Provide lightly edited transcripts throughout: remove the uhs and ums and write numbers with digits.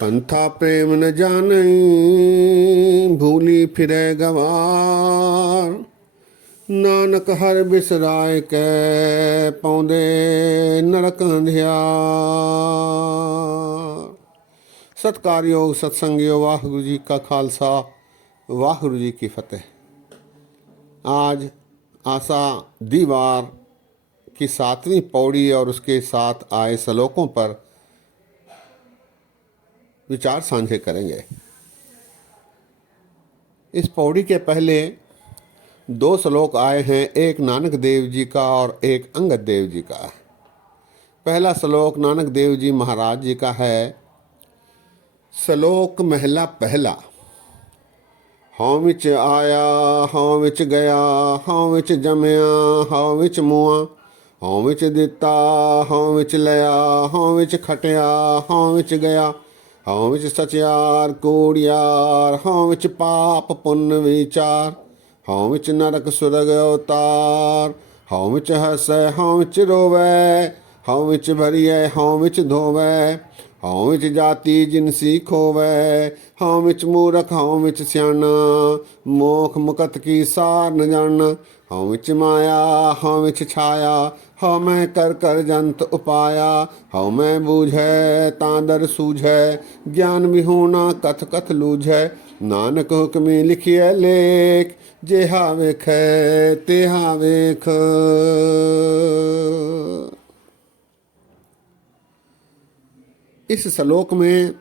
पंथा प्रेम न जानई, भूली फिरे गवार। नानक हर बिसराय कै, पौंदे नरक अंधियार। सत्कार योग सत्संग योग, वाहिगुरु जी का खालसा, वाहिगुरु जी की फतेह। आज आशा दीवार की 7वीं पौड़ी और उसके साथ आए श्लोकों पर विचार साझे करेंगे। इस पौड़ी के पहले 2 श्लोक आए हैं, एक नानक देव जी का और एक अंगद देव जी का। पहला श्लोक नानक देव जी महाराज जी का है। श्लोक महला पहला। हौं विच आया, हौं विच गया, हौं विच जमया, हौं विच मुआ, हौं विच दिता, हौं विच लया, हौं विच खटिया, हौं विच गया, हौं विच सचियार कूड़ियार, हौं विच पाप पुण्य विचार, हौं विच नरक सुरग अवतार, हौं विच हसै, हौं विच रोवै, हौं विच भरियै, हौं विच धोवै, हौं विच जाति जिनसी खोवै, हौं विच मूरख, हौं विच स्याना, मोख मुकत की सार न जाना, हौं विच माया, हौं विच छाया, हौं मैं कर कर जंत उपाया, हौं मैं बूझै तांदर सूझै, ज्ञान विहूणा कथ कथ लूझै, नानक हुक्मी लिखिए लेख, जेहा वेखै तेहा वेख। इस श्लोक में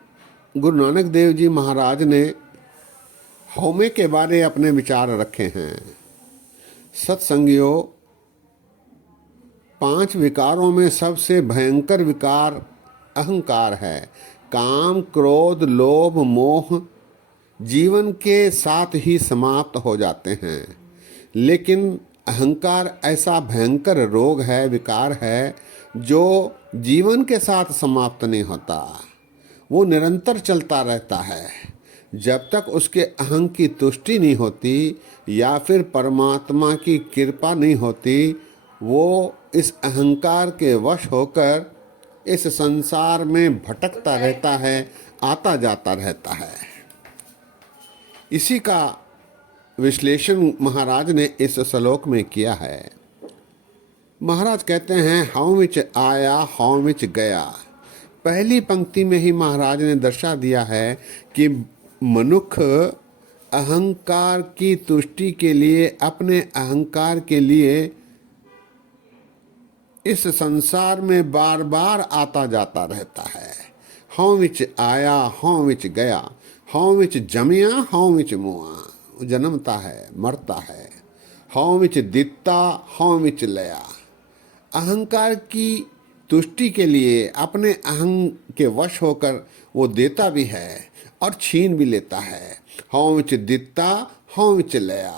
गुरु नानक देव जी महाराज ने हौमे के बारे अपने विचार रखे हैं। सत्संगियों, 5 विकारों में सबसे भयंकर विकार अहंकार है। काम, क्रोध, लोभ, मोह जीवन के साथ ही समाप्त हो जाते हैं, लेकिन अहंकार ऐसा भयंकर रोग है, विकार है, जो जीवन के साथ समाप्त नहीं होता। वो निरंतर चलता रहता है जब तक उसके अहं की तुष्टि नहीं होती या फिर परमात्मा की कृपा नहीं होती। वो इस अहंकार के वश होकर इस संसार में भटकता रहता है, आता जाता रहता है। इसी का विश्लेषण महाराज ने इस श्लोक में किया है। महाराज कहते हैं, हौं विच आया, हौं विच गया। पहली पंक्ति में ही महाराज ने दर्शा दिया है कि मनुष्य अहंकार की तुष्टि के लिए, अपने अहंकार के लिए इस संसार में बार बार आता जाता रहता है। हौं विच आया, हौं विच गया, हौं विच जमिया, हौं विच मुआ। जन्मता है, मरता है। हौं विच दिता, हौं विच लया। अहंकार की तुष्टि के लिए अपने अहं के वश होकर वो देता भी है और छीन भी लेता है। हौं विच दिता, हौं विच लया,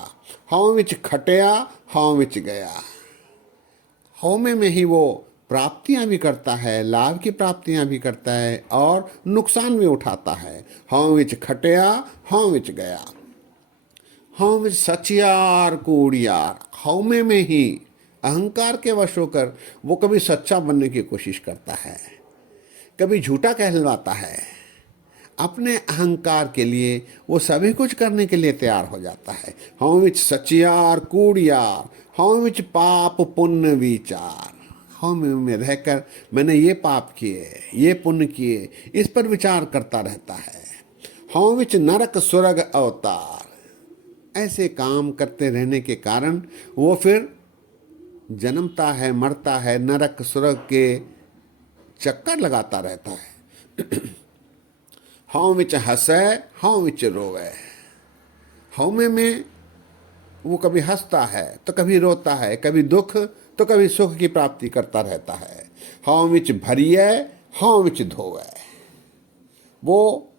हौं विच खटिया, हौं विच गया। हौमे में ही वो प्राप्तियां भी करता है, लाभ की प्राप्तियां भी करता है और नुकसान भी उठाता है। हौं विच खटिया, हौं विच गया, हौं विच सचियार कूड़ियार। हौमे में ही अहंकार के वश होकर वो कभी सच्चा बनने की कोशिश करता है, कभी झूठा कहलवाता है। अपने अहंकार के लिए वो सभी कुछ करने के लिए तैयार हो जाता है। हौं विच सचियार कूड़ियार, हौं विच पाप पुण्य विचार। हौं में रहकर मैंने ये पाप किए, ये पुण्य किए, इस पर विचार करता रहता है। हौं विच नरक सुरग अवतार। ऐसे काम करते रहने के कारण वो फिर जन्मता है, मरता है, नरक सुरग के चक्कर लगाता रहता है। हौं विच हंसै, हौं विच रोवै। हौमे में वो कभी हंसता है तो कभी रोता है, कभी दुख तो कभी सुख की प्राप्ति करता रहता है। हौं विच भरियै, हौं विच धोवै। वो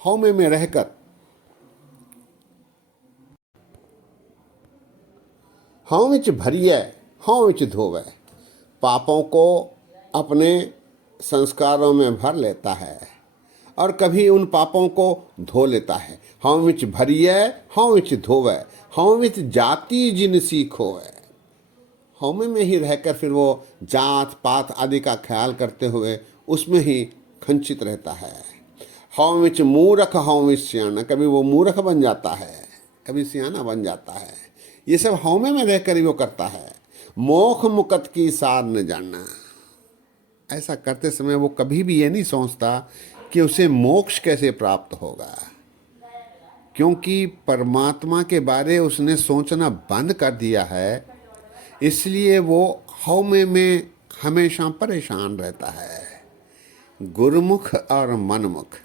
हौमे में रहकर हौं विच भरियै, हौं विच धोवै, पापों को अपने संस्कारों में भर लेता है और कभी उन पापों को धो लेता है। हौं विच भरियै, हौं विच धोवै, हौं विच जाति जिनसी खोवै। हौमे में ही रहकर फिर वो जात पात आदि का ख्याल करते हुए उसमें ही खंचित रहता है। हौ विच मूर्ख हौ विच सियाना, कभी वो मूर्ख बन जाता है, कभी सियाना बन जाता है। ये सब हौमे में रहकर ही वो करता है। मोख मुकत की सार न जानना, ऐसा करते समय वो कभी भी ये नहीं सोचता कि उसे मोक्ष कैसे प्राप्त होगा, क्योंकि परमात्मा के बारे उसने सोचना बंद कर दिया है। इसलिए वो हौमे में हमेशा परेशान रहता है। गुरुमुख और मनमुख,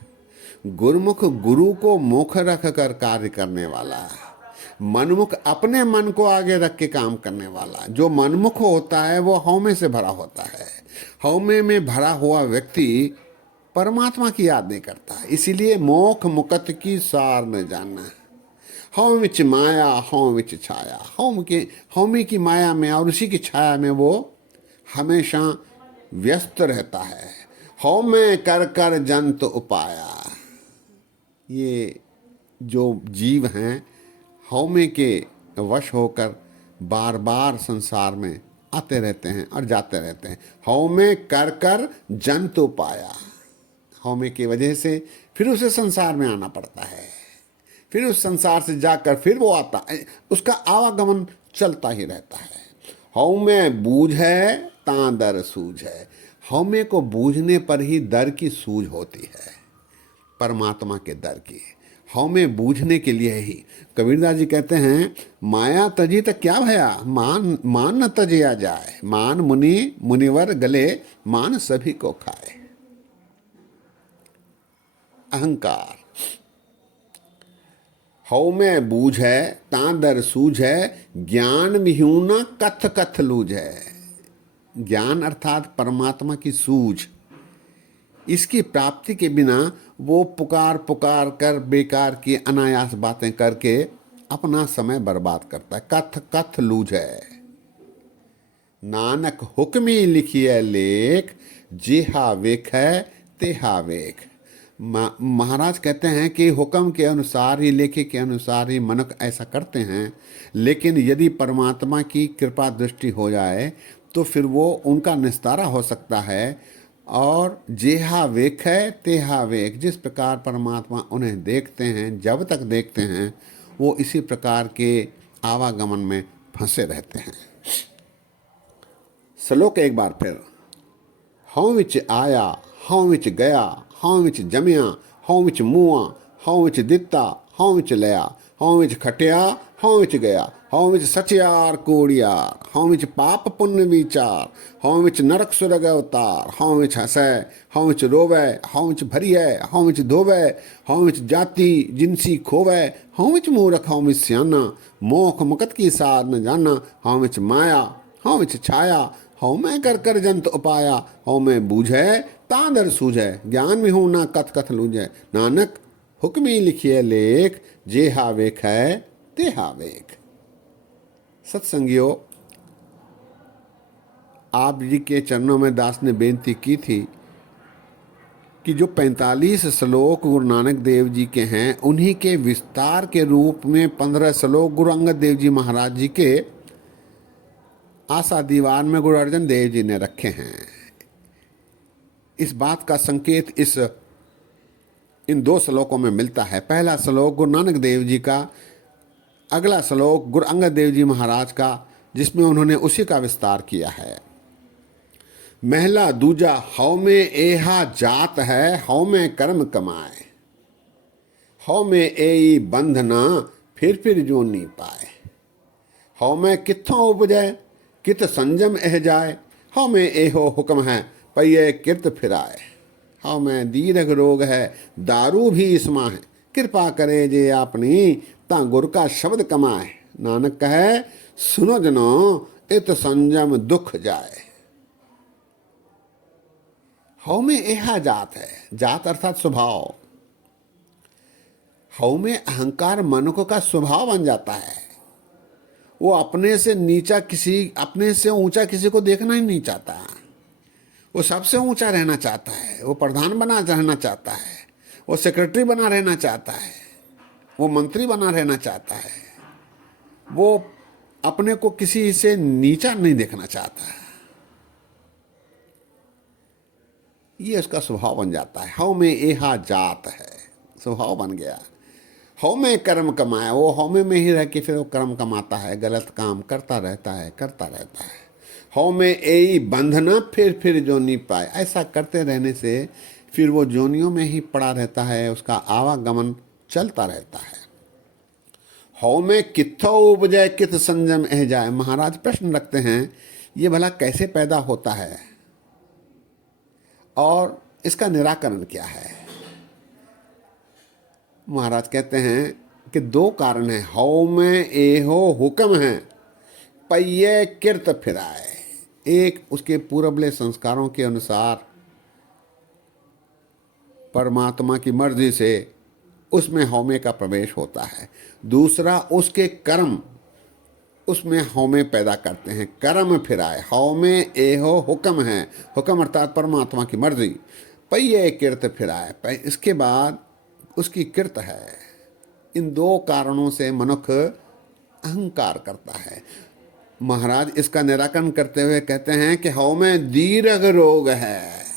गुरुमुख गुरु को मुख रख कर कार्य करने वाला, मनमुख अपने मन को आगे रख के काम करने वाला। जो मनमुख होता है वो हौमे से भरा होता है। हौमे में भरा हुआ व्यक्ति परमात्मा की याद नहीं करता। इसीलिए मोख मुकत की सार न जानना। हौम विच माया हौम विच छाया, हौमे की माया में और उसी की छाया में वो हमेशा व्यस्त रहता है। हौमे कर कर जंत उपाया, ये जो जीव हैं हौमे के वश होकर बार बार संसार में आते रहते हैं और जाते रहते हैं। हौमे कर कर जंतु पाया, हौमे की वजह से फिर उसे संसार में आना पड़ता है। फिर उस संसार से जाकर फिर वो आता है, उसका आवागमन चलता ही रहता है। हौमे बूझे तां दर सूझे, हौमे को बूझने पर ही दर की सूझ होती है, परमात्मा के दर की। हौमे बूझने के लिए ही कबीरदास जी कहते हैं, माया तजी तक क्या भया, मान न तजिया जाए, मान मुनि मुनिवर गले, मान सभी को खाए। अहंकार। हौमे बूझे तां दर सूझे, ज्ञान विहूना कथ कथ लूझे। ज्ञान अर्थात परमात्मा की सूझ, इसकी प्राप्ति के बिना वो पुकार पुकार कर बेकार की अनायास बातें करके अपना समय बर्बाद करता है। कथ कथ लूझे, नानक हुक्मी लिखिए लेख, जेहा वेख है तेहा वेख। महाराज कहते हैं कि हुक्म के अनुसार ही, लेखे के अनुसार ही मनुष्य ऐसा करते हैं, लेकिन यदि परमात्मा की कृपा दृष्टि हो जाए तो फिर वो उनका निस्तारा हो सकता है। और जेहा वेख है तेहा वेख, जिस प्रकार परमात्मा उन्हें देखते हैं, जब तक देखते हैं वो इसी प्रकार के आवागमन में फंसे रहते हैं। श्लोक एक बार फिर। हौं विच आया हौं विच गया, हौं विच जमिया हौं विच मुआ, हौं विच दिता हौं विच लया, हौं विच खटिया हौं विच गया, हौं विच सचियार कोड़ियार, हौं विच पाप पुण्य विचार, हौं विच नरक सुरग अवतार, हौं विच हंसै हौं विच रोवै, हौं विच भरियै हौं विच धोवै, हौं विच जाति जिनसी खोवै, हौं विच मूर्ख हौं विच सियाना, मोख मुकत की सार न जाना, हौं विच माया हौं विच छाया, हौं मैं कर कर जंत उपाया, हौं मैं बूझै तां दर सूझै, ज्ञान में हूं ना कथ कथ लूझै। नानक हुक्मी लिखिए लेख, जेहा वेख है तेहा वेख। सत्संगियों, आप जी के चरणों में दास ने बेनती की थी कि जो 45 श्लोक गुरु नानक देव जी के हैं, उन्हीं के विस्तार के रूप में 15 श्लोक गुरु अंगद देव जी महाराज जी के आशा दीवान में गुरु अर्जन देव जी ने रखे हैं। इस बात का संकेत इन 2 श्लोकों में मिलता है। पहला श्लोक गुरु नानक देव जी का, अगला श्लोक गुरु अंगद देव जी महाराज का, जिसमें उन्होंने उसी का विस्तार किया है। महला दूजा, हौ में एहा जात है, हौ में कर्म कमाए, हौ में एई बंधना फिर जो नी पाए, हौ में कित्थों उपजय कित संजम एह जाए, हौ में एहो हुक्म है पइये किरत फिराए, हौ में दीर्घ रोग है दारू भी इसमा है, कृपा करे जे आपनी ता गुर का शब्द कमाए, नानक कहे सुनो जनो इत संजम दुख जाए। हौ में एहा जात है, जात अर्थात स्वभाव। हौ में अहंकार मनुष्य का स्वभाव बन जाता है। वो अपने से ऊंचा किसी को देखना ही नहीं चाहता। वो सबसे ऊंचा रहना चाहता है, वो प्रधान बना रहना चाहता है, वो सेक्रेटरी बना रहना चाहता है, वो मंत्री बना रहना चाहता है। वो अपने को किसी से नीचा नहीं देखना चाहता है। ये उसका स्वभाव बन जाता है। हव में एहा जात है, स्वभाव बन गया। हव में कर्म कमाया, वो हव में ही रह के फिर वो कर्म कमाता है, गलत काम करता रहता है, करता रहता है। हव में ए बंधना फिर जोनी पाए, ऐसा करते रहने से फिर वो जोनियों में ही पड़ा रहता है, उसका आवागमन चलता रहता है। हव में कित्थो उपजय कित संयम एह जाए। महाराज प्रश्न रखते हैं ये भला कैसे पैदा होता है और इसका निराकरण क्या है। महाराज कहते हैं कि दो कारण है। हव में एहो हुक्म है, पय्ये किर्त फिराए। एक उसके पूर्वले संस्कारों के अनुसार परमात्मा की मर्जी से उसमें हौमे का प्रवेश होता है। दूसरा उसके कर्म उसमें हौमे पैदा करते हैं, कर्म फिराए। हौमे एहो हुक्म है, हुक्म अर्थात परमात्मा की मर्जी। पय्ये किर्त फिराए, इसके बाद उसकी किर्त है। इन दो कारणों से मनुष्य अहंकार करता है। महाराज इसका निराकरण करते हुए कहते हैं कि हव में दीर्घ रोग है।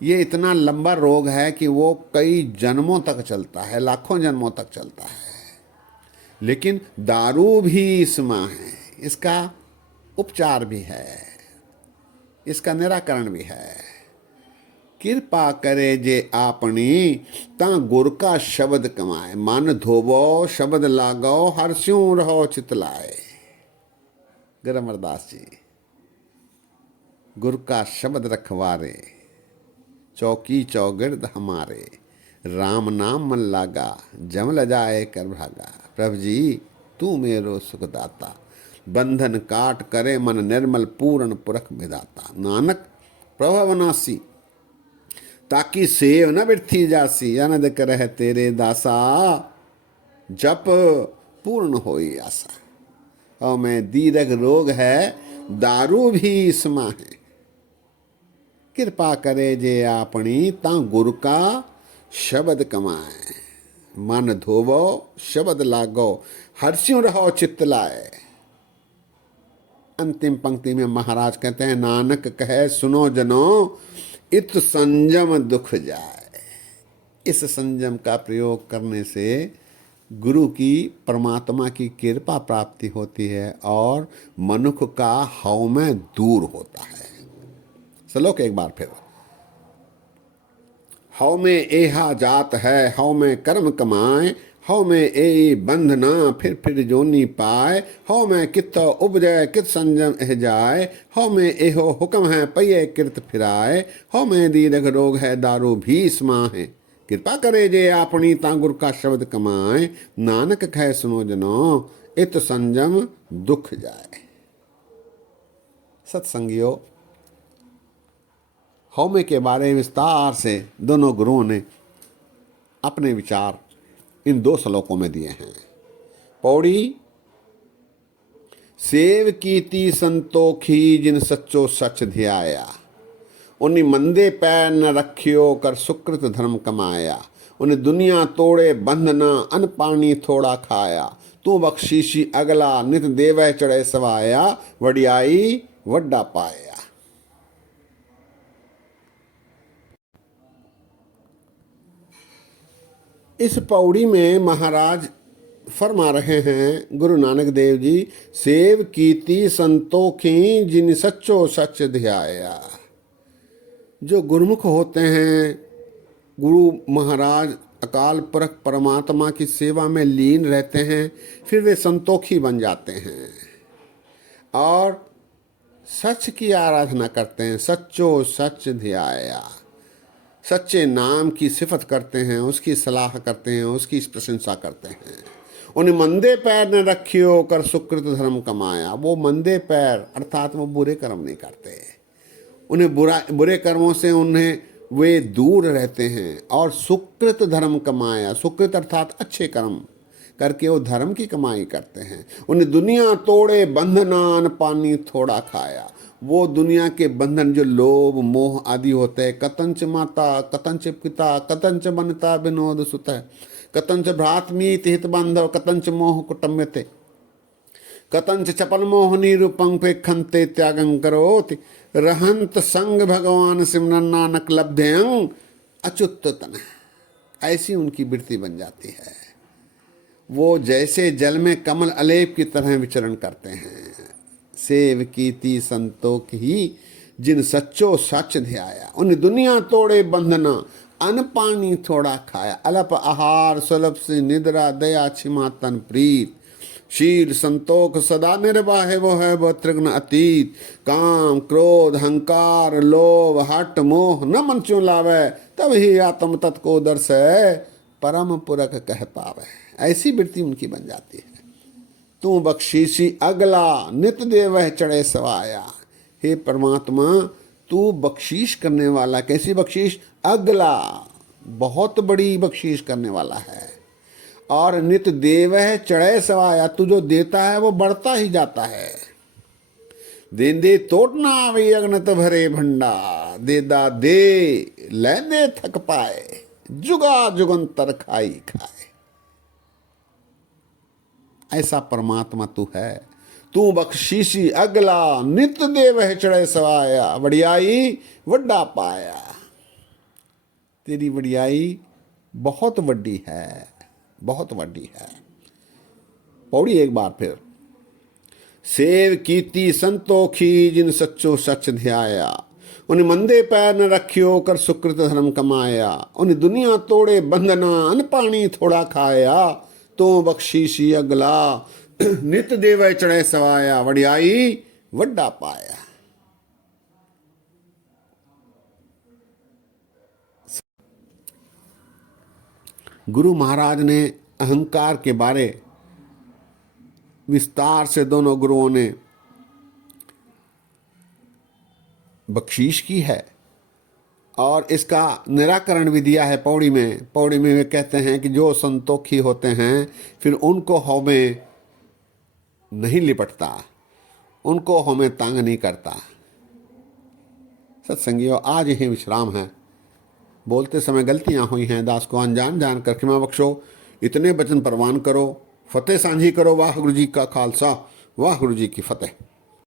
ये इतना लंबा रोग है कि वो कई जन्मों तक चलता है, लाखों जन्मों तक चलता है। लेकिन दारू भी इसमें है, इसका उपचार भी है, इसका निराकरण भी है। कृपा करे जे आपनी ता गुर का शब्द कमाए। मन धोबो शब्द लागो हर्ष्यों रहो चितलाए। गुरु अमरदास जी, गुरु का शब्द रखवारे, चौकी चौगिर्द हमारे। राम नाम मन लागा, जम ल जाए कर भागा। प्रभु जी तू मेरो सुखदाता, बंधन काट करे मन निर्मल पूर्ण पुरख विधाता। नानक प्रभव नासी, ताकि सेव न बिरथी जासी। आनंद करह तेरे दासा, जप पूर्ण होई आशा। और मैं दीर्घ रोग है, दारू भी इसमें है। कृपा करे जे आपनी ता गुरु का शब्द कमाए। मन धोवो शब्द लागो हर्ष्यों रहो चित्त लाए। अंतिम पंक्ति में महाराज कहते हैं नानक कहे सुनो जनो, इत संयम दुख जाए। इस संयम का प्रयोग करने से गुरु की, परमात्मा की कृपा प्राप्ति होती है और मनुष्य का हव में दूर होता है। श्लोक एक बार फिर। हव में एहा जात है, हव में कर्म कमाए। हव में ए बंधना फिर जोनी पाए। हव में कित उपजय कित संयम एह जाए। हव में एहो हुक्म है, पय्ये किर्त फिराए। हव में दीर्घ रोग है, दारू भी इसमा है। कृपा करे जे आपनी ता गुर का शब्द कमाए। नानक कहे सुनो जनो, इत संयम दुख जाए। सत्संगियों, हौमे के बारे में विस्तार से दोनों गुरुओं ने अपने विचार इन दो श्लोकों में दिए हैं। पौड़ी, सेव कीती संतोखी जिन सच्चो सच ध्याया। उन्हीं मंदे पैर न रखियो कर सुकृत धर्म कमाया। उन्हें दुनिया तोड़े बंधना अन पानी थोड़ा खाया। तू बख्शीशी अगला नित देवै चढ़े सवाया। वडियाई वड्डा पाया। इस पौड़ी में महाराज फरमा रहे हैं गुरु नानक देव जी, सेव कीती संतोखी जिन सच्चो सच ध्याया। जो गुरुमुख होते हैं, गुरु महाराज अकाल पुरख परमात्मा की सेवा में लीन रहते हैं, फिर वे संतोखी बन जाते हैं और सच की आराधना करते हैं। सच्चो सच ध्याया, सच्चे नाम की सिफत करते हैं, उसकी सलाह करते हैं, उसकी प्रशंसा करते हैं। उन्हें मंदे पैर न रखियो कर सुकृत धर्म कमाया। वो मंदे पैर अर्थात वो बुरे कर्म नहीं करते, उन्हें बुरे कर्मों से उन्हें वे दूर रहते हैं और सुकृत धर्म कमाया। सुकृत अर्थात अच्छे कर्म करके वो धर्म की कमाई करते हैं। उन्हें दुनिया तोड़े बंधनान पानी थोड़ा खाया। वो दुनिया के बंधन जो लोभ मोह आदि होते हैं, कतंच माता कतंच पिता कतंच बनता विनोद सुत, कतंच भ्रातमीत हित बांधव कतंच मोह कुटुम्बते। कतंच चपल मोहनी रूपं पेखंते त्यागं करोति रहंत संग भगवान सिमरन नानक लब्धेयं अच्युत तन। ऐसी उनकी वृत्ति बन जाती है। वो जैसे जल में कमल अलेप की तरह विचरण करते हैं। सेव कीति संतोख ही जिन सच्चो सच ध्याया, उन दुनिया तोड़े बंधना अन्न पानी थोड़ा खाया। अल्प आहार सुलभ से निद्रा दया क्षमा तन प्रीत, शील संतोख सदा निर्वाह वो है वो त्रिगुण अतीत। काम क्रोध अहंकार लोभ हट मोह न मन चुन लावे, तब ही आत्म तत् को दर्श है परम पुरख कह पावे। ऐसी वृत्ति उनकी बन जाती है। तू बख्शीशी अगला नित देवह चढ़े सवाया। हे परमात्मा, तू बख्शीश करने वाला। कैसी बख्शीश? अगला, बहुत बड़ी बख्शीश करने वाला है। और नित देवह चढ़े सवाया, तू जो देता है वो बढ़ता ही जाता है। देंदे तोड़ना आवे अगनत भरे भंडा, देदा दे लेंदे थक पाए, जुगा जुगंतर खाई खाए। ऐसा परमात्मा तू है। तू बख्शीशी अगला नित देवह चढ़े सवाया, वडियाई वड्डा पाया। तेरी वडियाई बहुत वड्डी है, बहुत वड्डी है। पौड़ी एक बार फिर। सेव कीती संतोखी जिन सच्चो सच ध्याया, उन मंदे पैर न रखियो कर सुकृत धर्म कमाया। उन दुनिया तोड़े बंधना अन्न पानी थोड़ा खाया, तो बख्शीशी अगला नित देव चढ़े सवाया, वडियाई वड्डा पाया। गुरु महाराज ने अहंकार के बारे विस्तार से दोनों गुरुओं ने बख्शीश की है और इसका निराकरण भी दिया है पौड़ी में। पौड़ी में वे कहते हैं कि जो संतोखी होते हैं फिर उनको हमें नहीं लिपटता, उनको हमें तांग नहीं करता। सत्संगियों, आज ही विश्राम है। बोलते समय गलतियां हुई हैं, दास को अनजान जान कर क्षमा बख्शो। इतने वचन प्रवान करो, फतेह सांझी करो। वाह गुरु जी का खालसा, वाह गुरु जी की फतेह।